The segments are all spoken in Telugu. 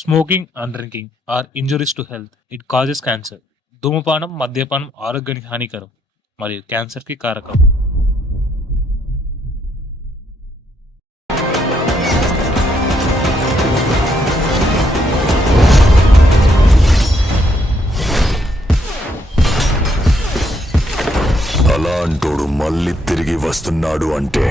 Smoking and drinking are injuries to health. It causes cancer. ధూమపానం, మద్యపానం ఆరోగ్యానికి హానికరం మరియు క్యాన్సర్‌కి కారకం. అలాంటోడు మళ్ళీ తిరిగి వస్తున్నాడు అంటే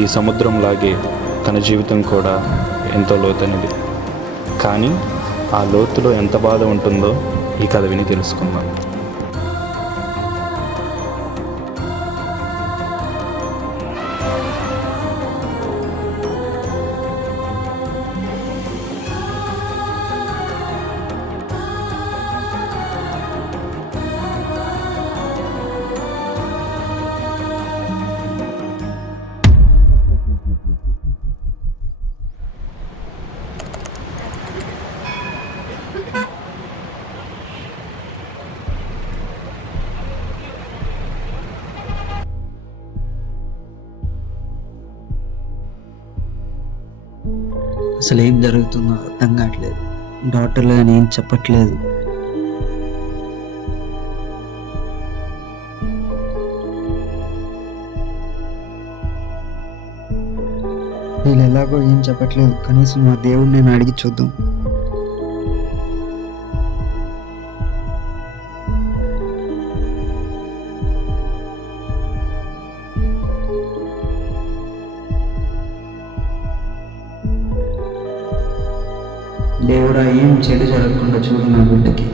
ఈ సముద్రంలాగే తన జీవితం కూడా ఎంతో లోతైనది. కానీ ఆ లోతులో ఎంత బాధ ఉంటుందో ఈ కథ విని తెలుసుకుందాం. అసలు ఏం జరుగుతుందో అర్థం కావట్లేదు. డాక్టర్లు కానీ ఏం చెప్పట్లేదు. వీళ్ళు ఎలాగో ఏం చెప్పట్లేదు. కనీసం మా దేవుడిని నేను అడిగి చూద్దాం. దేవుడా, ఏం చెడు జరగకుండా చూడు నా బిడ్డకి.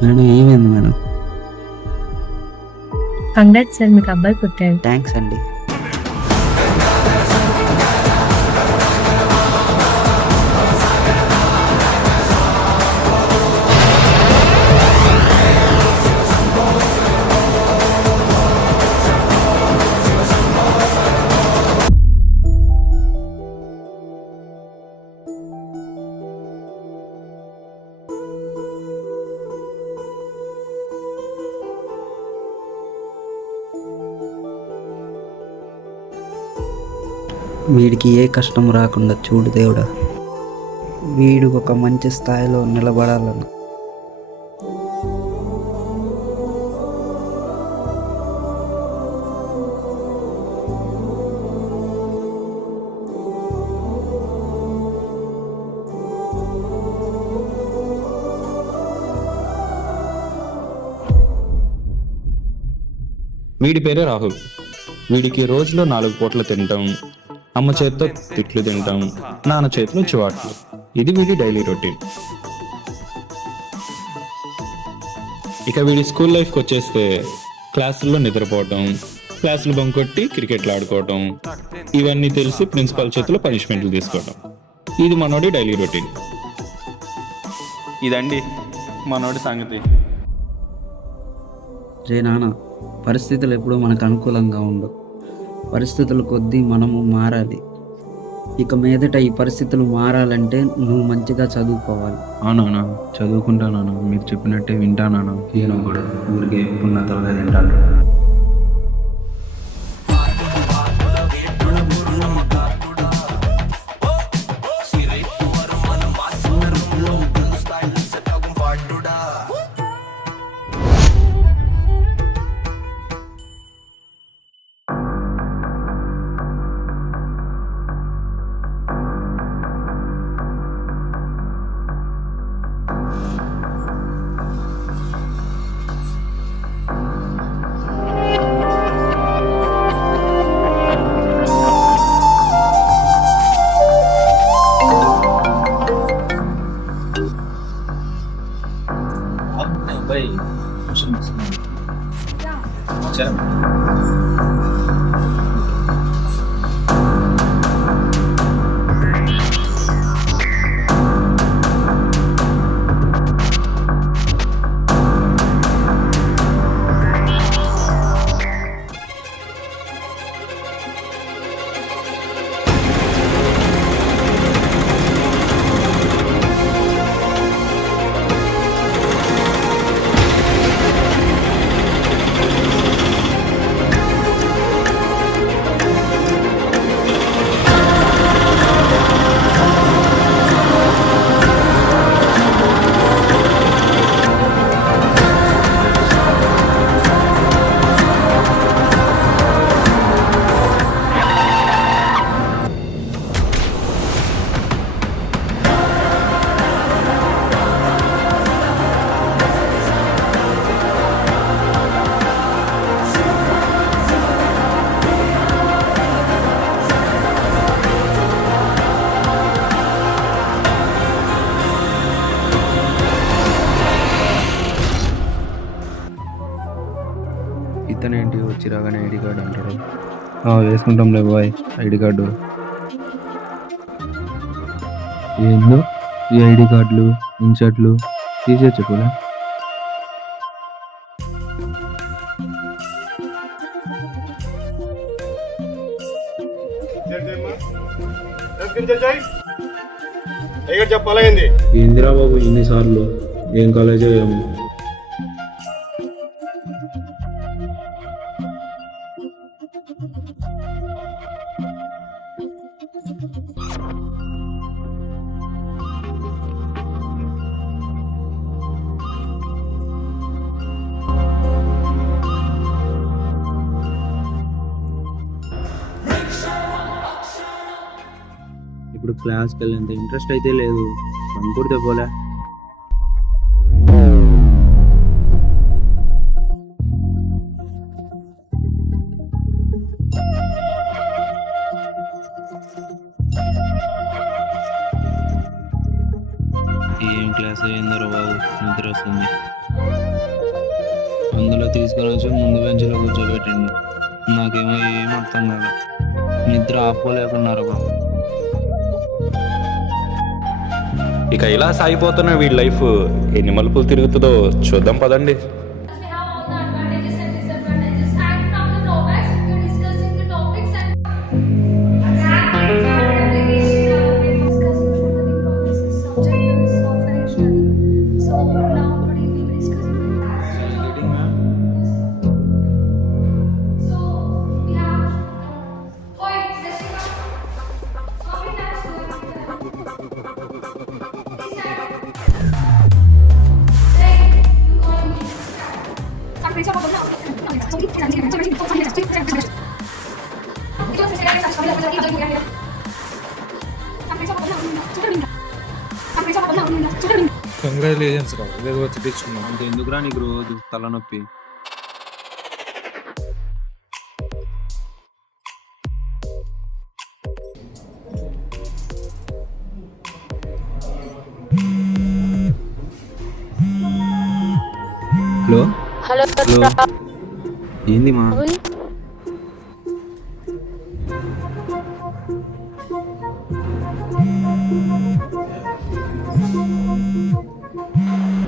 మేడం, ఏమైంది మేడం? కంగ్రాట్స్ సార్, మీకు అబ్బాయి పుట్టాడు. థ్యాంక్స్ అండి. వీడికి ఏ కష్టం రాకుండా చూడు దేవుడా. వీడు ఒక మంచి స్థాయిలో నిలబడాలని. వీడి పేరే రాహుల్. వీడికి రోజులో 4 పూటలు తింటాం, అమ్మ చేతితో తిట్లు తింటాం, నాన్న చేతిలో చివాట్లు. ఇది వీడి డైలీ రొటీన్. ఇక వీడి స్కూల్ లైఫ్కి వచ్చేస్తే క్లాసుల్లో నిద్రపోవటం, క్లాసులు బంక్ కొట్టి క్రికెట్లు ఆడుకోవటం, ఇవన్నీ తెలిసి ప్రిన్సిపాల్ చేతిలో పనిష్మెంట్లు తీసుకోవటం. ఇది మనోడి డైలీ రొటీన్. ఇదండి మనోడి సంగతి. రే నాన్న, పరిస్థితులు ఎప్పుడూ మనకు అనుకూలంగా ఉండవు. పరిస్థితుల కొద్దీ మనము మారాలి. ఇక మీదట ఈ పరిస్థితులు మారాలంటే నువ్వు మంచిగా చదువుకోవాలి. అవునా, చదువుకుంటానా? మీరు చెప్పినట్టే వింటానా? నేను కూడా ఊరికే పున్న త్వరగా తింటాను. వచ్చి రాగానే ఐడి కార్డు అంటారు. వేసుకుంటాంలే బాయ్ ఐడి కార్డు. ఏందో ఈ ఐడి కార్డులు ఇన్షర్ట్లు తీసేయచ్చు కూడా. ఏందిరా బాబు ఎన్నిసార్లు, ఏం కాలేజో ఏమో. ఇప్పుడు క్లాస్కి వెళ్ళేంత ఇంట్రెస్ట్ అయితే లేదు, బంకుడితే పోలే. ఏం క్లాస్ అయిందరో బాబు, నిద్ర వస్తుంది. అందులో తీసుకొని వచ్చి ముందు బెంచ్లో కూర్చోబెట్టిండు. నాకేమో ఏం అర్థం కాదు, నిద్ర ఆపుకోలేకున్నారు బాబు. ఇక ఇలా సాగిపోతున్న వీడి లైఫ్ ఎన్ని మలుపులు తిరుగుతుందో చూద్దాం పదండి. We have all the advantages and disadvantages, and from the topics we're discussing the topics and subject is software study. So now today we will discussing so we have point session copy task congratulations రా, ఏదో వచ్చి తెచ్చుకున్నాం. అంత ఎందుకురా నీకు రోజు తలనొప్పి? హలో హలో హలో ఏంది మా?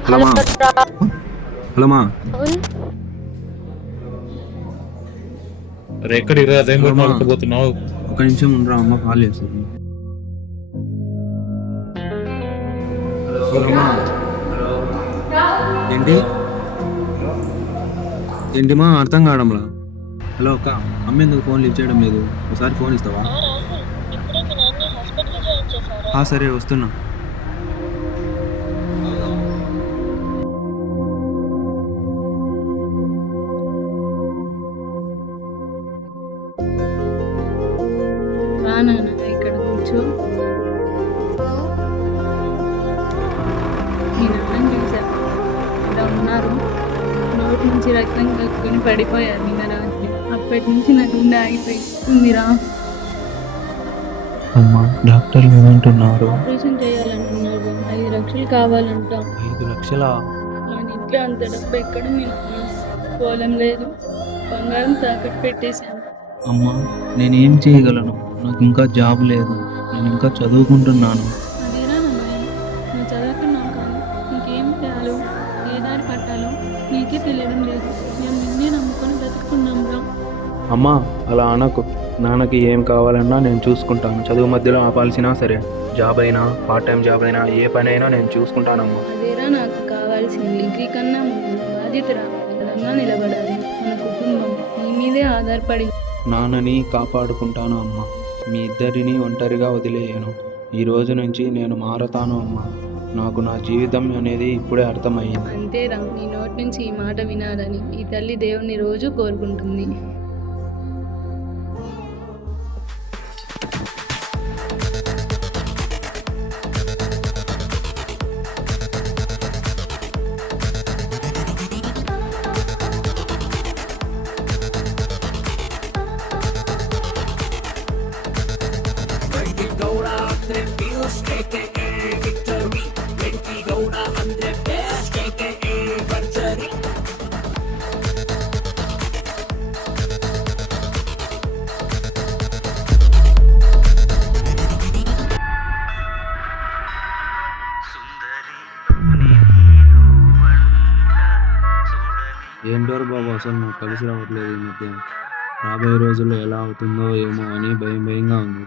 హలో మా, హలో మా. ఎక్కడికి రా, అదేం కూడా మాట్లాడబోతున్నావు? ఒక నిమిషం ఉండరా, అమ్మ కాల్ చేస్తుంది. హలో మా. ఏంటి ఏంటి మా అర్థం కావడంలా? హలో అక్క, అమ్మ ఎందుకు ఫోన్ లిఫ్ట్ చేయడం లేదు? ఒకసారి ఫోన్ ఇస్తావా? సరే వస్తున్నా. నాన్న ఇక్కడ కూర్చో. మీ నాన్న చూసా ఇలా ఉన్నారు, నోటి నుంచి రక్తం కక్కుని పడిపోయారు నిన్న రాత్రి. అప్పటి నుంచి నా గుండె ఆగిపోయిందిరా. అమ్మా డాక్టర్లు ఏమంటున్నారు? ఆపరేషన్ చేయాలంటున్నారు, 5 లక్షలు కావాలంట. 5 లక్షలా? మన ఇంట్లో అంత డబ్బు ఎక్కడ? మీ నాన్న పొలం లేదు, బంగారం తాకట్టు పెట్టేశాను. అమ్మా నేనేం చేయగలను? నాకు ఇంకా జాబ్ లేదు, నేను ఇంకా చదువుకుంటున్నాను. అదేనా అమ్మాయి, నువ్వు చదువుతున్నావు కానీ నీకేం చేయాలో ఏ దారి పట్టాలో నీకే తెలియడం లేదు. మేము నిన్నే నమ్ముకొని బ్రతుకుతున్నాం రా. అమ్మా అలా అనకు, నాన్నకి ఏం కావాలన్నా నేను చూసుకుంటాను. చదువు మధ్యలో ఆపాల్సినా సరే, జాబ్ అయినా పార్ట్ టైం జాబ్ అయినా ఏ పని అయినా నేను చూసుకుంటానమ్మా. అదేరా నాకు కావాల్సింది. డిగ్రీ కన్నా ముందు బాధ్యత రా, బలంగా నిలబడాలి. మన కుటుంబం నీ మీదే ఆధారపడి. నాన్నని కాపాడుకుంటాను అమ్మా, మీ ఇద్దరిని ఒంటరిగా వదిలేయను. ఈ రోజు నుంచి నేను మారతాను అమ్మా. నాకు నా జీవితం అనేది ఇప్పుడే అర్థమయ్యింది. అంతేరా, నీ నోటి నుంచి ఈ మాట వినాలని ఈ తల్లి దేవుణ్ణి రోజు కోరుకుంటుంది. ఏంటోరు బాబు అసలు నాకు కలిసి రావట్లేదు ఈ మధ్య. రాబోయే రోజుల్లో ఎలా అవుతుందో ఏమో అని భయంగా ఉంది.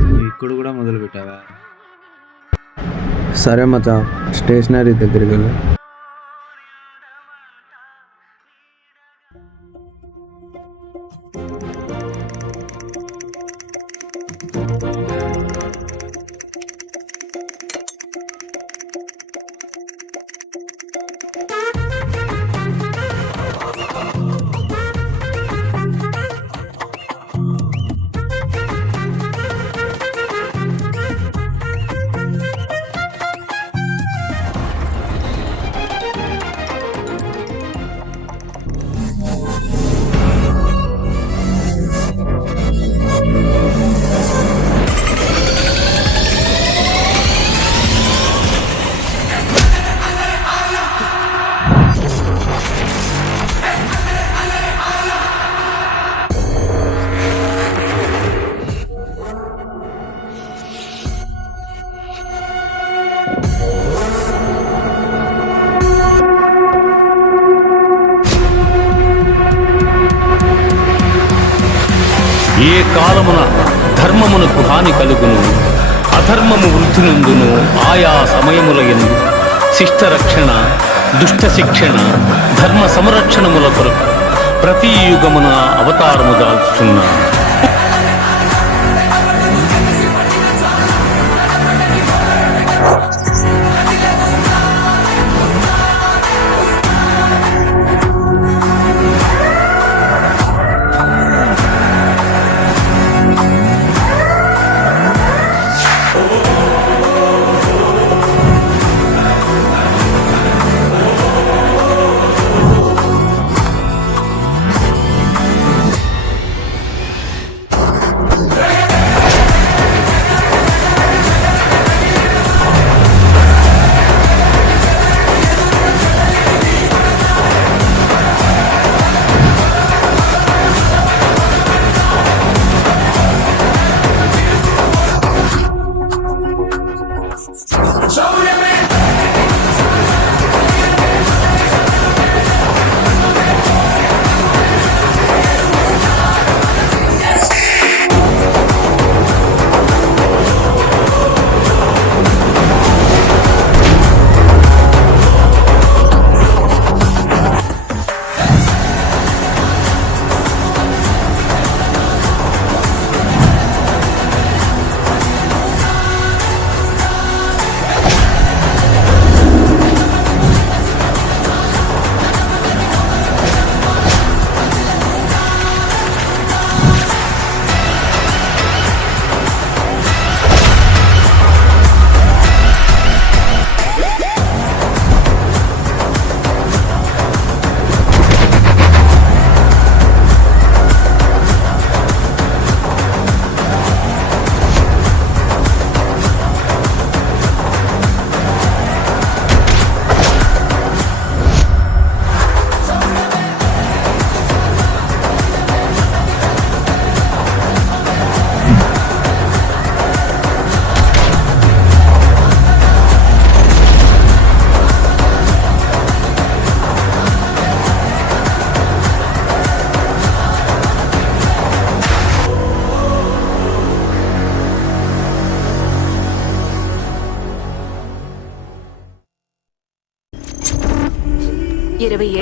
నువ్వు ఇక్కడ కూడా మొదలు పెట్టావా? సరే మచ్చా, స్టేషనరీ దగ్గరికి వెళ్ళు. ఏ కాలమున ధర్మమునకు హాని కలుగును, అధర్మము వృద్ధి నందును ఆయా సమయముల యందు శిష్ట రక్షణ, దుష్ట శిక్షణ, ధర్మ సంరక్షణముల కొరకు ప్రతి యుగమున అవతారము దాల్చుచున్నాను.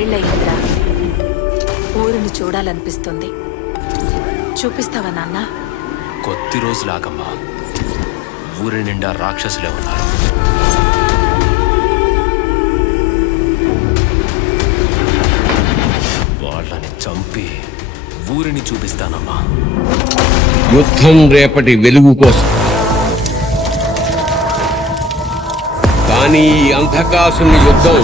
ఏళ్ళయిందిరా. ఊరిని చూడాలనిపిస్తుంది. చూపిస్తావా నాన్న? కొద్ది రోజులాగమ్మా. ఊరి నిండా రాక్షసులే ఉన్నారు. వాళ్ళని చంపి ఊరిని చూపిస్తానమ్మా. యుద్ధం రేపటి వెలుగు కోసం. కానీ ఈ అంధకాసుని యుద్ధం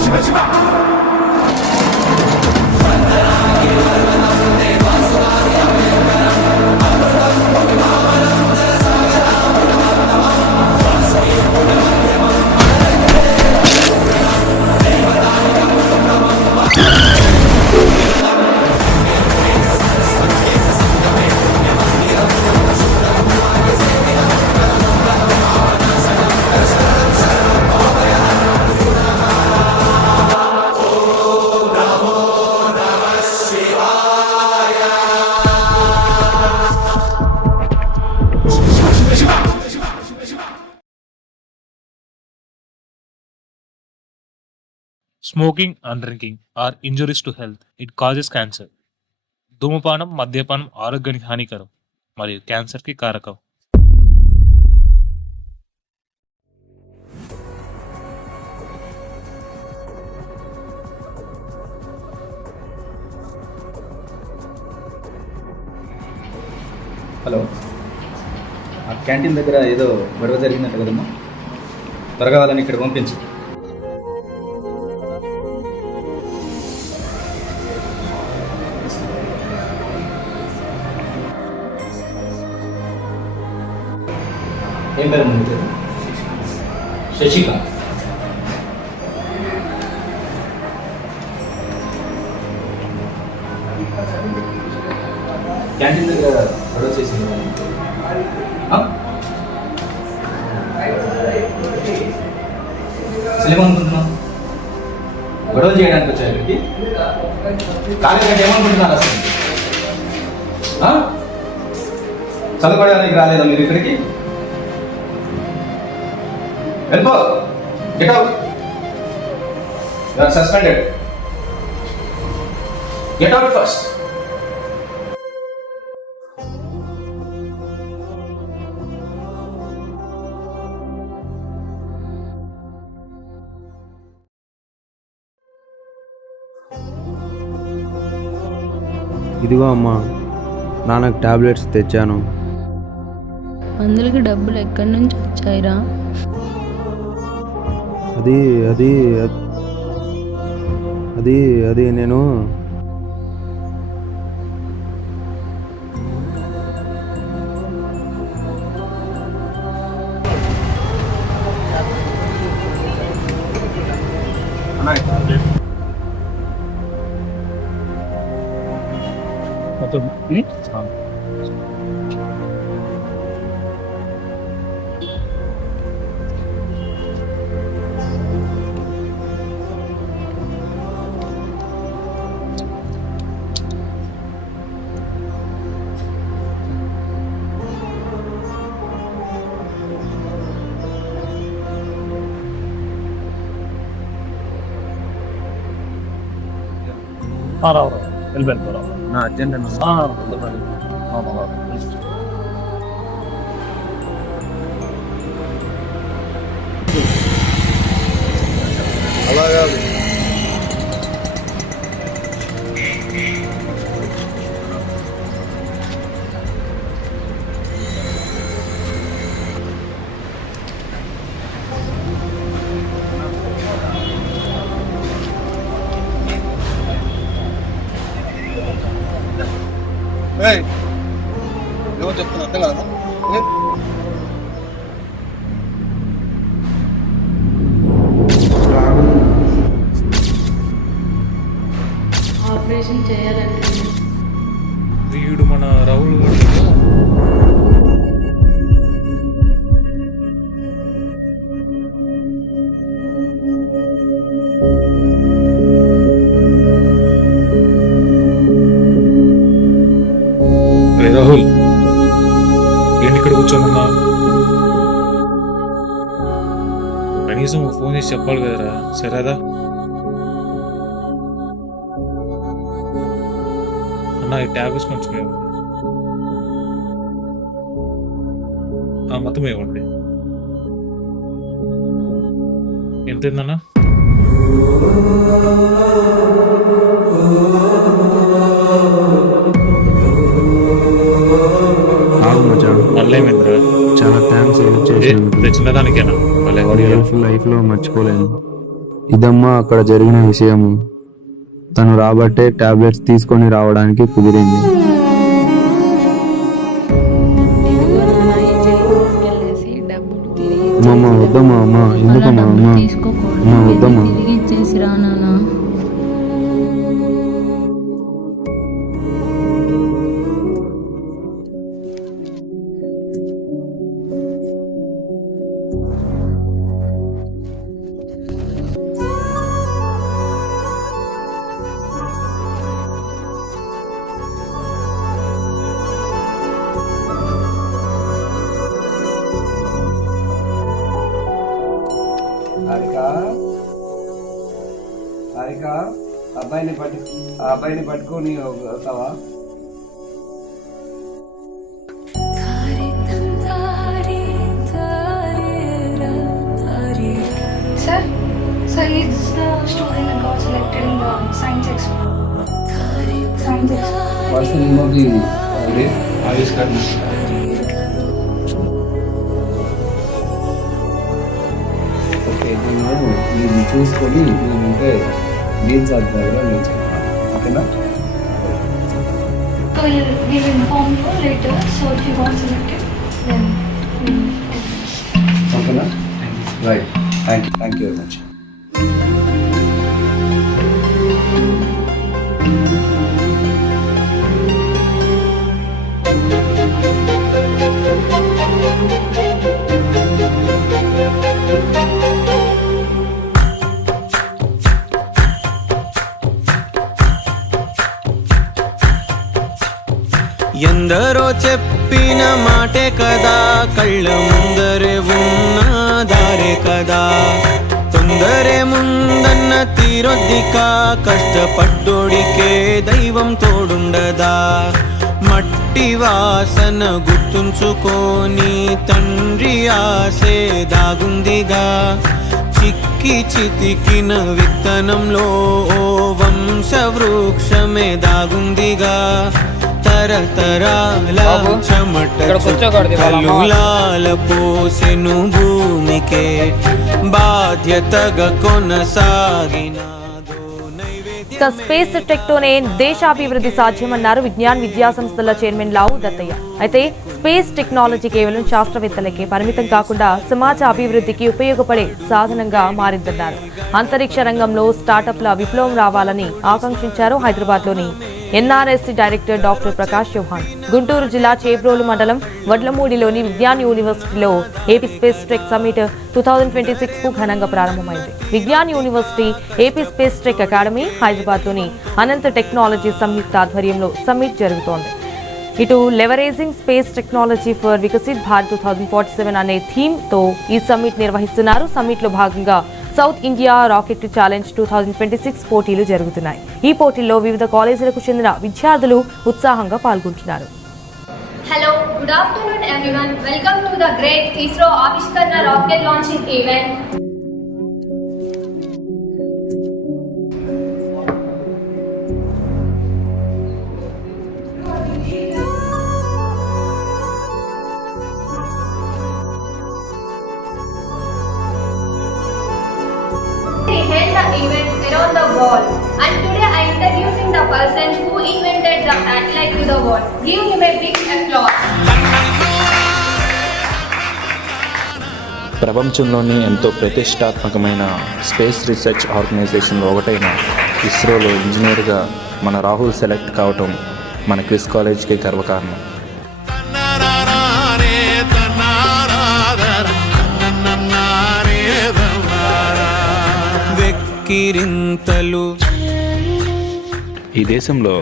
smoking and drinking are injuries to health. It causes cancer. ధూమపానం, మద్యపానం ఆరోగ్యానికి హానికరం మరియు క్యాన్సర్కి కారకం. హలో, ఆ క్యాంటీన్ దగ్గర ఏదో గొడవ జరిగిందంట కదమ్మా, త్వరగా వాళ్ళని ఇక్కడ పంపించు. ఏం పేరు ముందు? శశిక. క్యాంటీన్ దగ్గర గొడవ చేసింది. అసలు ఏమనుకుంటున్నావు? గొడవ చేయడానికి వచ్చారు ఇక్కడికి? కాలేజీ ఏమనుకుంటున్నారు అసలు? చదువుకోవడానికి రాలేదా మీరు ఇక్కడికి? వెళ్ళిపో, get out. You are suspended. Get out first. ఇదిగో అమ్మా, నాన్నకు టాబ్లెట్స్ తెచ్చాను. మందులకి డబ్బులు ఎక్కడి నుంచి వచ్చాయిరా? అది అది అది అది నేను నా అర్జెంట్ అలాగా. ఏమో చెప్తున్నా, అర్థం కదా? ఆపరేషన్ చేయాలంటే వీడు మన రాహుల్ రాహుల్, నేను ఇక్కడ కూర్చోనున్నా. కనీసం ఫోన్ చేసి చెప్పాలి కదరా. సరేదా అన్న, ఈ ట్యాబ్లెట్స్ కొంచెం ఇవ్వండి. మొత్తం ఇవ్వండి. ఎంతైందన్నా? చాలా థ్యాంక్స్ చిన్నదానికేనా? లైఫ్లో మర్చిపోలేను. ఇదమ్మా అక్కడ జరిగిన విషయము. తను రాబట్టే టాబ్లెట్స్ తీసుకొని రావడానికి కుదిరింది. అమ్మ వద్దమ్మా, అమ్మ ఎందుకమ్మా, అమ్మ వద్దమ్మా. తిరిగి ఇచ్చేసి రా నాన్న. హారిక అబ్బాయిని పట్టుకొని వస్తావా? Sir, he's the student that got selected in the science expo. What's the name of the day? Aviskar. Okay, నేను మీరు చూసుకొని నేనంటే డీల్స్ దగ్గర నేను చెప్తాను, ఓకేనా? So we will inform you later. So if you got selected, then ఓకేనా? Right, thank you very much. ఎందరో చెప్పిన మాటే కదా, కళ్ళ ముందరే ఉన్న దారే కదా, తొందరే ముందన్న తీరొద్దిక, కష్టపడ్డోడికే దైవం తోడుండదా, మట్టి వాసన గుర్తుంచుకొని తండ్రి ఆసే దాగుందిగా, చిక్కి చితికిన విత్తనంలో ఓ వంశవృక్షమే దాగుందిగా, తరతరాల చెమట చుక్కలులాల పోసెను భూమికే, బాధ్యతగా కొనసాగిన స్పేస్ టెక్ తోనే దేశాభివృద్ధి సాధ్యమన్నారు విజ్ఞాన్ విద్యా సంస్థల చైర్మన్ లావు దత్తయ్య. అయితే స్పేస్ టెక్నాలజీ కేవలం శాస్త్రవేత్తలకే పరిమితం కాకుండా సమాజ అభివృద్ధికి ఉపయోగపడే సాధనంగా మారిందన్నారు. అంతరిక్ష రంగంలో స్టార్టప్ల విప్లవం రావాలని ఆకాంక్షించారు హైదరాబాద్లోని NRSC director doctor Prakash Chauhan. Guntur జిల్లా చేబ్రోలు మండలం వడ్లమూడిలోని విజ్ఞాన్ యూనివర్సిటీలో ఏపీ స్పేస్ టెక్ సమ్మిట్ 2026 ఘనంగా ప్రారంభమైంది. Vignan university, AP space tech academy, హైదరాబాద్లోని అనంత టెక్నాలజీ సంయుక్త ఆధ్వర్యంలో సమ్మిట్ జరుగుతోంది. ఇటు leveraging space technology for Viksit Bharat 2047 అనే థీమ్తో ఈ సమ్మిట్ నిర్వహిస్తున్నారు. సమ్మిట్లో భాగంగా సౌత్ ఇండియా రాకెట్ ఛాలెంజ్ 2026 పోటీలు జరుగుతున్నాయి. ఈ పోటీల్లో వివిధ కాలేజీలకు చెందిన విద్యార్థులు ఉత్సాహంగా పాల్గొంటున్నారు. hello, good afternoon everyone. Welcome to the great ISRO Avishkarna rocket launching event. We held the event around the world, and today I am introducing the person who invented the satellite to the world. Give him a big applause. ప్రపంచంలోని ఎంతో ప్రతిష్టాత్మకమైన స్పేస్ రీసెర్చ్ ఆర్గనైజేషన్లో ఒకటైన ఇస్రోలో ఇంజనీర్గా మన రాహుల్ సెలెక్ట్ కావటం మన క్విజ్ కాలేజ్కి గర్వకారణం. ఈ దేశంలో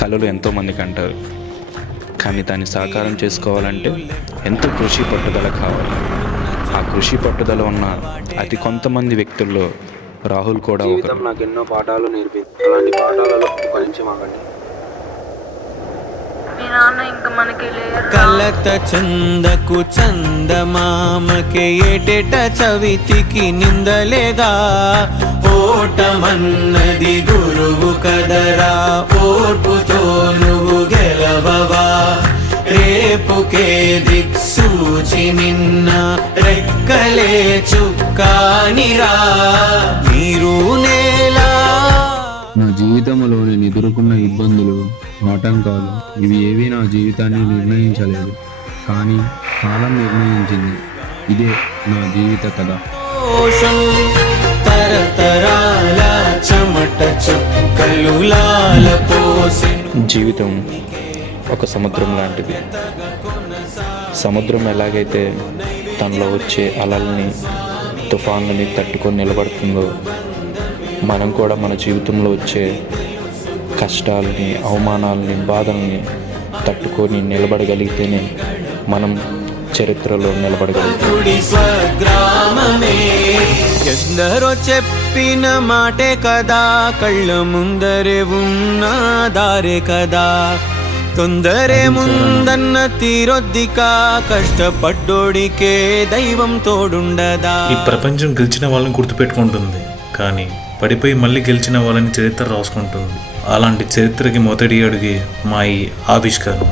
కళలు ఎంతోమందికి అంటారు, కానీ దాన్ని సాకారం చేసుకోవాలంటే ఎంతో కృషి పట్టుదల కావాలి. ఆ కృషి పట్టుదల ఉన్న అతి కొంతమంది వ్యక్తుల్లో రాహుల్ కూడా ఒకరు. నాకు ఎన్నో పాఠాలు నేర్పింది. అలాంటి పాఠాలలో ఒక నుంచి మాకండి. కలత చందకు చందమామకే ఏటెట చవితికి నిందలేగా, ఓటమన్నది గురువు కదరా, ఓర్పుతో నువ్వు గెలవవా, రేపుకే దిక్సూచి నిన్న రెక్కలే చుక్కానిరా, మీరు నేలా. నా జీవితంలో నేను ఎదుర్కొన్న ఇబ్బందులు, ఆటంకాలు ఇవి ఏవి నా జీవితాన్ని నిర్ణయించలేదు, కానీ కాలం నిర్ణయించింది. ఇదే నా జీవిత కథ. తరతరాల చెమట చుక్కలులాల పోసెను. జీవితం ఒక సముద్రం లాంటిది. సముద్రం ఎలాగైతే తనలో వచ్చే అలల్ని, తుఫాన్లని తట్టుకొని నిలబడుతుందో, మనం కూడా మన జీవితంలో వచ్చే కష్టాలని, అవమానాలని, బాధల్ని తట్టుకొని నిలబడగలిగితేనే మనం చరిత్రలో నిలబడగలుగుతాం. ఎందరో చెప్పి చెప్పిన మాటే కదా, కళ్ళ ముందరే ఉన్న దారే కదా. తొందరే ముందన్న తీరొద్దికా, కష్టపడ్డోడికే దైవం తోడుండదా. ఈ ప్రపంచం గెలిచిన వాళ్ళని గుర్తుపెట్టుకుంటుంది, కానీ పడిపోయి మళ్ళీ గెలిచిన వాళ్ళని చరిత్ర రాసుకుంటుంది. అలాంటి చరిత్రకి మొదటి అడుగే మా ఈ ఆవిష్కరణ.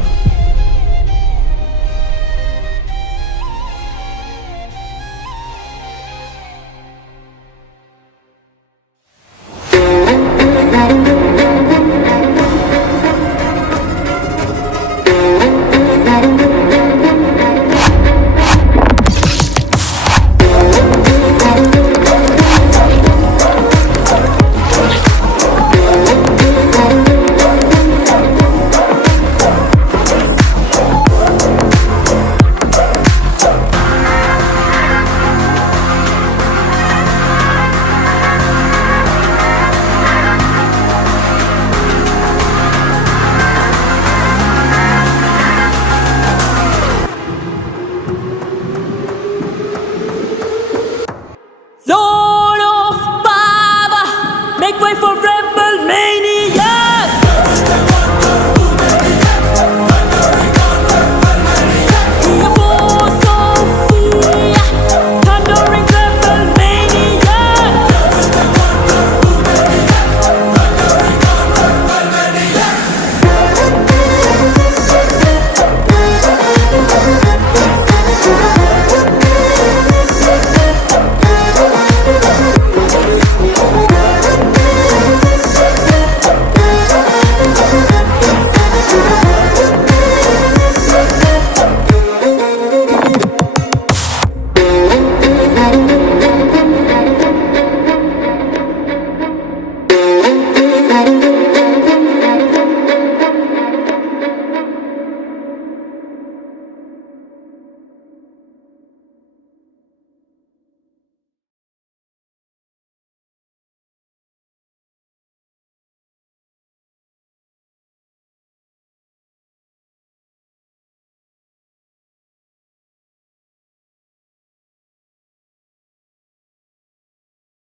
Zone of power, make way for